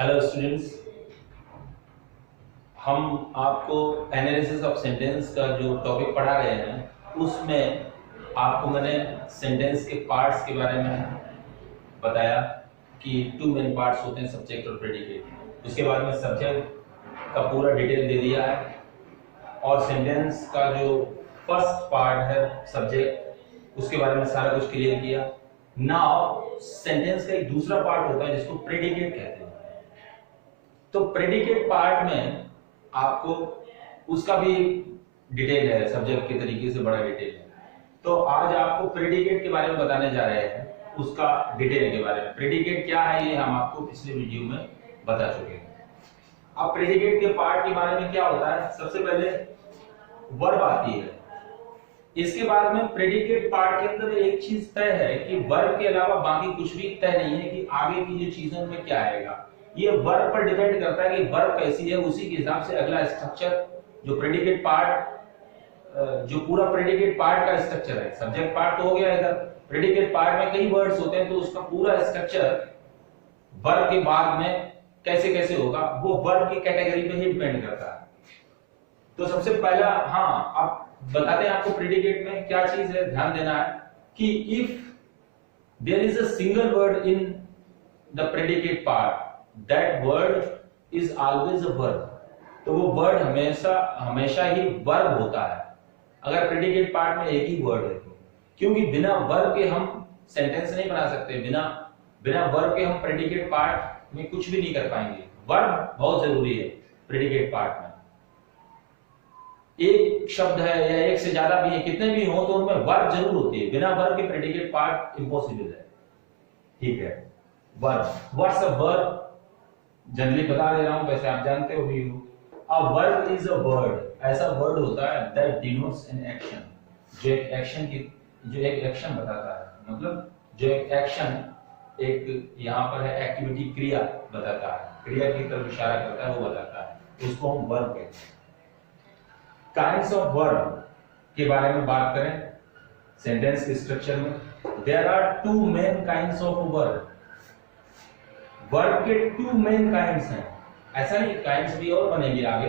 Hello students, हम आपको analysis of sentence का जो टॉपिक पढ़ा रहे हैं उसमें आपको मैंने सेंटेंस के पार्ट्स के बारे में बताया कि टू मेन पार्ट्स होते हैं, सब्जेक्ट और प्रेडिकेट। उसके बाद में सब्जेक्ट का पूरा डिटेल दे दिया है और सेंटेंस का जो फर्स्ट पार्ट है सब्जेक्ट, उसके बारे में सारा कुछ क्लियर किया। नाउ सेंटेंस का एक दूसरा पार्ट होता है जिसको प्रेडिकेट कहते हैं। तो प्रेडिकेट पार्ट में आपको उसका भी डिटेल है, सब्जेक्ट के तरीके से बड़ा डिटेल है। तो आज आपको प्रेडिकेट के बारे में बताने जा रहे हैं, उसका डिटेल के बारे में। प्रेडिकेट क्या है ये हम आपको पिछले वीडियो में बता चुके हैं। अब प्रेडिकेट के पार्ट के बारे में क्या होता है, सबसे पहले वर्ब आती है। इसके बाद में प्रेडिकेट पार्ट के अंदर एक चीज तय है कि वर्ब के अलावा बाकी कुछ भी तय नहीं है कि आगे की जो चीजों में क्या आएगा। ये वर्ब पर डिपेंड करता है कि वर्ब कैसी है, उसी के हिसाब से अगला स्ट्रक्चर जो प्रेडिकेट पार्ट, जो पूरा प्रेडिकेट पार्ट का स्ट्रक्चर है। सब्जेक्ट पार्ट तो हो गया इधर, प्रेडिकेट पार्ट में कई वर्ड्स होते हैं तो उसका पूरा स्ट्रक्चर वर्ब के बाद में कैसे कैसे होगा वो वर्ब की कैटेगरी पे ही डिपेंड करता है। तो सबसे पहला, अब बताते हैं आपको प्रेडिकेट में क्या चीज है, ध्यान देना है कि if there is a single word in the predicate part, that word is always a verb. तो वो वर्ड हमेशा ही वर्ब होता है अगर प्रेडिकेट पार्ट में एक ही वर्ड है तो। क्योंकि बिना वर्ब के हम सेंटेंस नहीं बना सकते, बिना वर्ब के हम प्रेडिकेट पार्ट में कुछ भी नहीं कर पाएंगे। वर्ब बहुत जरूरी है प्रेडिकेट पार्ट में। एक शब्द है या एक से ज्यादा भी है, कितने भी हो तो उनमें वर्ब जरूर होती है। बिना वर्ब के प्रेडिकेट पार्ट इम्पॉसिबल है। ठीक है, verb, what's a verb generally बता दे रहा हूं, वैसे आप जानते हो भी हो। A verb is a word, ऐसा वर्ड होता है दैट डिनोट्स एन एक्शन, जो एक एक्शन बताता है। मतलब जो एक एक्शन, एक यहां पर है एक्टिविटी, क्रिया बताता है, क्रिया की तरफ इशारा करता है, वो बताता है, उसको हम वर्ब कहते हैं। काइंड्स ऑफ वर्ब के बारे में बात करें सेंटेंस के स्ट्रक्चर में, there are two main kinds of verb. Verb के टू मेन काइंड्स हैं, ऐसा नहीं काइंड्स भी और बनेंगे आगे,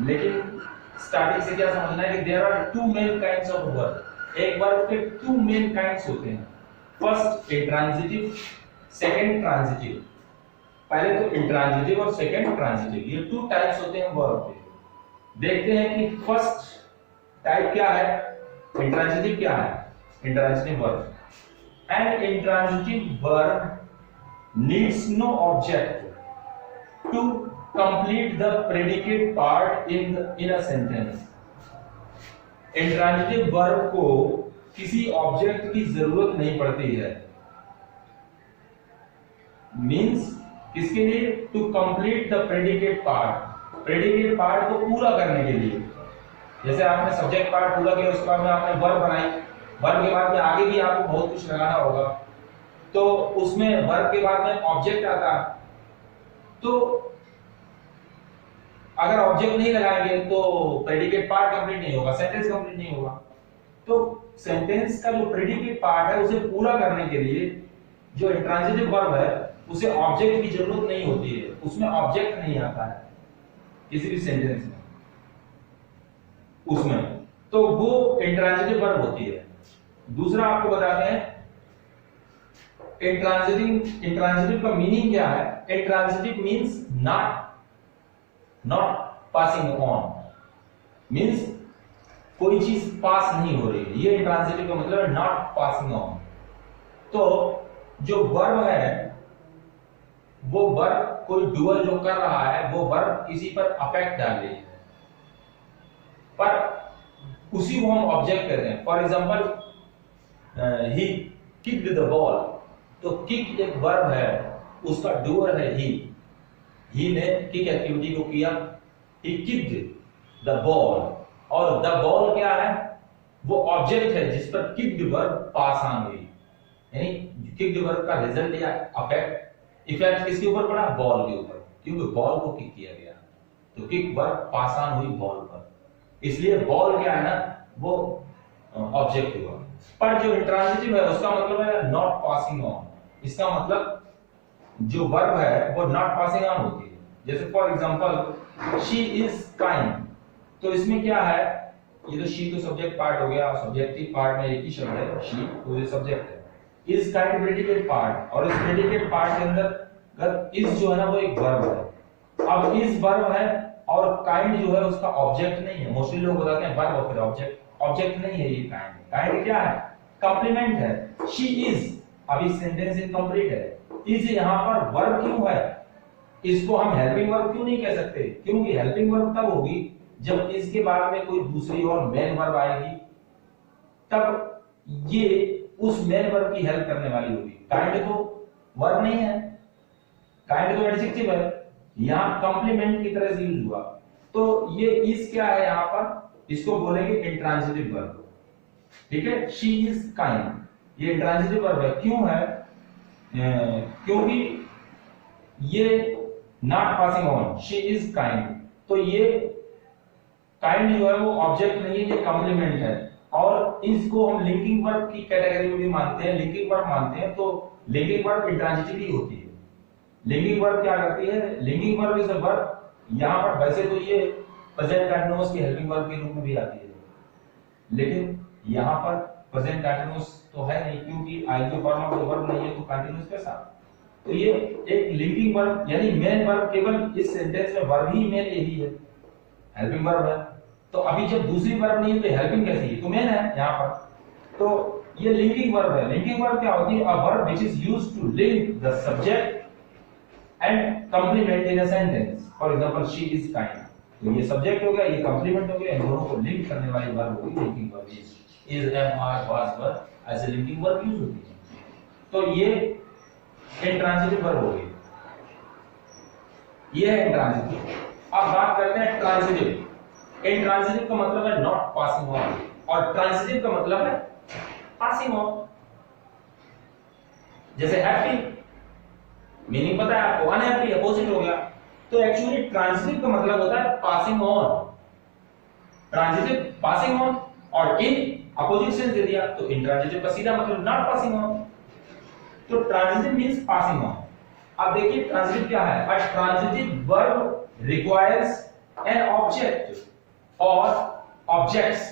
लेकिन स्टार्टिंग से क्या समझना है कि there are two main kinds of verb. एक वर्ब के टू मेन काइंड्स होते हैं, फर्स्ट इंट्रांजिटिव, सेकंड ट्रांजिटिव। पहले तो इंट्रांजिटिव और सेकंड ट्रांजिटिव, ये टू टाइप्स होते हैं वर्ब के। देखते हैं कि फर्स्ट टाइप क्या है, इंट्रांजिटिव क्या है। Intransitive verb, an intransitive verb needs no object to complete the predicate part in a sentence। Intransitive verb को किसी ऑब्जेक्ट की जरूरत नहीं पड़ती है। मींस किसके लिए, to complete the predicate part, predicate part को पूरा करने के लिए। जैसे आपने सब्जेक्ट पार्ट पूरा किया, उसके बाद में आपने वर्ब बनाई, वर्ब के बाद में आगे भी आपको बहुत कुछ लगाना होगा, तो उसमें वर्ब के बाद में ऑब्जेक्ट आता है। तो अगर ऑब्जेक्ट नहीं लगाएंगे तो प्रेडिकेट पार्ट कंप्लीट नहीं होगा, सेंटेंस कंप्लीट नहीं होगा। तो सेंटेंस का जो प्रेडिकेट पार्ट है उसे पूरा करने के लिए जो इंट्रांजिटिव वर्ब है उसे ऑब्जेक्ट की जरूरत नहीं होती है, उसमें ऑब्जेक्ट नहीं आता है किसी भी सेंटेंस में उसमें, तो वो इंट्रांजिटिव वर्ब होती है। दूसरा आपको बताते हैं इंट्रांजिटिव का मीनिंग क्या है। Intransitive means not passing on, means कोई चीज पास नहीं हो रही है, ये इंट्रांजिटिव का मतलब है नॉट पासिंग ऑन। तो जो वर्ब है वो वर्ब, कोई डूअर जो कर रहा है वो वर्ब किसी पर अफेक्ट डाल रही है, पर उसी को हम ऑब्जेक्ट कहते हैं। For example he kicked the ball, तो किक एक वर्ब है, उसका डूअर है ही ने किक एक्टिविटी को किया, ही किक्ड द बॉल, और द बॉल क्या है, वो ऑब्जेक्ट है जिस पर किक्ड वर्ब पास ऑन हुई, यानी किक्ड वर्ब का रिजल्ट या इफेक्ट किसके ऊपर पड़ा, बॉल के ऊपर, क्योंकि बॉल को किक किया गया, तो किक वर्ब पास ऑन हुई बॉल पर, इसलिए बॉल क्या है ना, वो ऑब्जेक्ट हुआ। पर जो इंट्रांजिटिव है उसका मतलब है नॉट पासिंग ऑन, इसका मतलब जो वर्ब है वो नॉट पासिंग ऑन होती है। जैसे for example she is kind, तो इसमें क्या है, ये तो शी तो सब्जेक्ट पार्ट हो गया, सब्जेक्टिव पार्ट में एक ही शब्द है शी, तो ये सब्जेक्ट है। इज काइंड प्रेडिकेट पार्ट, और इस प्रेडिकेट पार्ट के अंदर इज जो है ना वो एक वर्ब है। अब इज वर्ब है और काइंड जो है उसका ऑब्जेक्ट नहीं है। मोस्टली लोग बताते हैं वर्ब और फिर ऑब्जेक्ट, ऑब्जेक्ट नहीं है ये काइंड। काइंड क्या है, कंप्लीमेंट है। शी इज, अभी सेंटेंस इनकम्प्लीट है, इज यहाँ पर वर्ब क्यों है, इसको हम हेल्पिंग वर्ब क्यों नहीं कह सकते, क्योंकि हेल्पिंग वर्ब तब होगी जब इसके बाद में कोई दूसरी और मेन वर्ब आएगी, तब ये उस मेन वर्ब की हेल्प करने वाली होगी। काइंड तो वर्ब नहीं है, काइंड तो एडजेक्टिव है, यहाँ कंप्लीमेंट की तरह से यूज हुआ। तो ये इज क्या है यहाँ पर, इसको बोलेंगे इंट्रांजिटिव वर्ब। ठीक है, शी इज काइंड, ये इंट्रांजिटिव वर्ब है। क्यों है, क्योंकि ये not passing on, she is kind, तो ये काइंड जो है वो ऑब्जेक्ट नहीं है, ये कंप्लीमेंट है। और इसको हम लिंकिंग वर्ब की कैटेगरी में भी मानते हैं, लिंकिंग वर्ब मानते हैं। तो लिंकिंग वर्ब इंट्रांजिटिव ही होती है। लिंकिंग वर्ब क्या करती है, linking verb is a verb, यहां पर वैसे तो ये प्रेजेंट कंटीन्यूअस की हेल्पिंग वर्ब के रूप में भी आती है, लेकिन यहां पर प्रेजेंट कंटीन्यूअस तो है नहीं, क्योंकि IG form of the verb नहीं है, तो कंटीन्यूअस कैसा। तो ये एक लिंकिंग वर्ब, यानी मेन वर्ब केवल इस सेंटेंस में वर्ब ही मेन यही है, हेल्पिंग वर्ब है। तो अभी जब दूसरी वर्ब नहीं है तो हेल्पिंग कैसी है, तो मेन है यहां पर। तो ये लिंकिंग वर्ब है। लिंकिंग वर्ब क्या होती है, a verb which is used to link the subject and complement in a sentence. For example she is kind, तो ये सब्जेक्ट हो गया, ये कंप्लीमेंट हो गया, इन दोनों को लिंक करने वाली वर्ब होगी linking verb. Is am are was were ऐसे लिंकिंग वर्ब यूज होती है। तो ये इंट्रांजिटिव वर्ब हो गई, ये है इंट्रांजिटिव। अब बात करते हैं ट्रांजिटिव। इंट्रांजिटिव का मतलब है नॉट पासिंग ऑन, और ट्रांजिटिव का मतलब है पासिंग ऑन। जैसे हैप्पी, मीनिंग पता है आपको, अनहैप्पी अपोजिट हो गया। तो एक्चुअली ट्रांजिटिव का मतलब होता है passing on, transitive passing on, और इन अपोजिट सेंस दे दिया, तो इंट्रांजिटिव का सीधा मतलब नॉट पासिंग ऑन। तो ट्रांजिटिव मींस पासिंग ऑन। अब देखिए ट्रांजिटिव क्या है, अ transitive verb requires an object और ऑब्जेक्ट्स।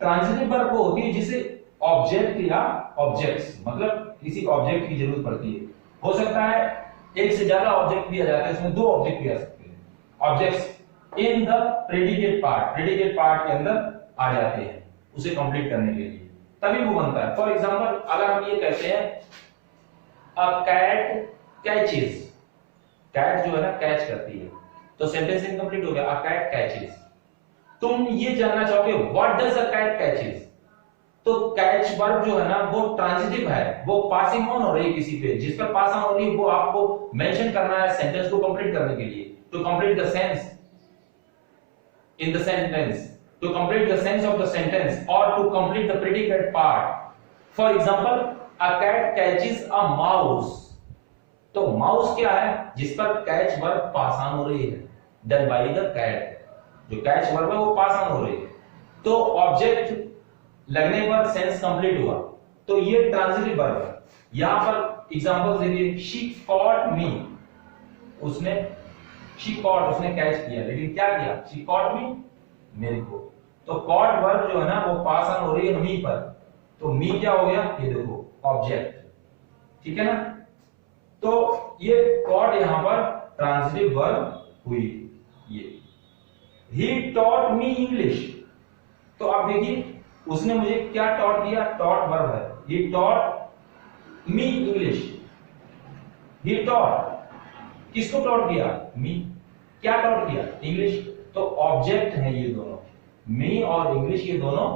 ट्रांजिटिव वर्ब वो होती है जिसे ऑब्जेक्ट या ऑब्जेक्ट्स, मतलब किसी ऑब्जेक्ट की जरूरत पड़ती है। हो सकता है एक से ज्यादा ऑब्जेक्ट दिया जाता है, इसमें दो ऑब्जेक्ट भी आ सकते हैं। Objects in the predicate part, predicate part के अंदर आ जाते हैं उसे कंप्लीट करने के लिए, तभी वो बनता है। फॉर एग्जांपल अगर हम ये कहते हैं अ कैट कैचेस, कैट जो है ना कैच करती है, तो सेंटेंस इनकम्प्लीट हो गया, अ कैट कैचेस। तुम ये जानना चाहोगे what does a cat catches, तो कैच वर्ब जो है ना वो ट्रांजिटिव है, वो पासिंग ऑन हो रही है किसी पे, जिस पर पास ऑन हो रही है वो आपको मेंशन करना है सेंटेंस को कंप्लीट करने के लिए, to complete the sense in the sentence, to complete the sense of the sentence, और to complete the predicate part. For example a cat catches a mouse, तो माउस क्या है, जिस पर कैच वर्ब पास ऑन हो रही है, done by the cat, जो कैच वर्ब है वो पास ऑन हो रही है, तो ऑब्जेक्ट लगने पर सेंस कंप्लीट हुआ, तो ये ट्रांजिटिव वर्ब है। यहां पर एग्जांपल देखिए, शी कॉट मी, उसने शी कॉट, उसने कैच किया, लेकिन क्या किया, शी कॉट मी, मेरे को। तो कॉट वर्ब जो है ना वो पास ऑन हो रही है मी पर, तो मी क्या हो गया, ये देखो ऑब्जेक्ट, ठीक है ना। तो ये कॉट यहां पर ट्रांजिटिव वर्ब हुई। ये ही टॉट मी इंग्लिश, तो आप देखिए उसने मुझे क्या टॉट दिया, टॉट वर्ब है, he taught me English. He taught, किसको टॉट किया, मी, क्या टॉट किया, इंग्लिश, तो ऑब्जेक्ट है ये दोनों, मी और इंग्लिश ये दोनों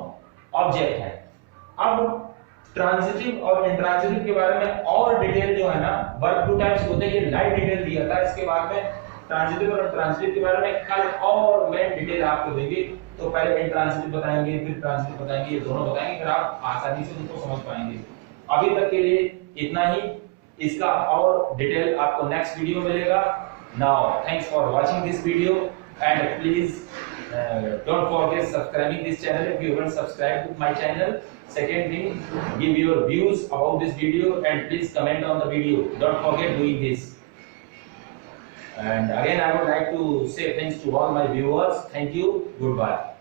ऑब्जेक्ट है। अब ट्रांजिटिव और इंट्रांजिटिव के बारे में और डिटेल जो है ना, वर्ब टू टाइप्स होते हैं, ये लाइट डिटेल दिया था, इसके बाद में ट्रांजिटिव और ट्रांजिटिव के बारे में कल और मैं डिटेल आपको देंगे। तो पहले इंट्रांजिटिव बताएंगे, फिर ट्रांजिटिव बताएंगे, ये दोनों बताएंगे, फिर आप आसानी से उनको समझ पाएंगे। अभी तक के लिए इतना ही, इसका और डिटेल आपको नेक्स्ट वीडियो मिलेगा। Now thanks for watching this video and please don't forget subscribing this channel if you haven't subscribed to my channel. Second thing, give your views about this video and please comment on the video. Don't forget doing this. And again, I would like to say thanks to all my viewers. Thank you. Goodbye.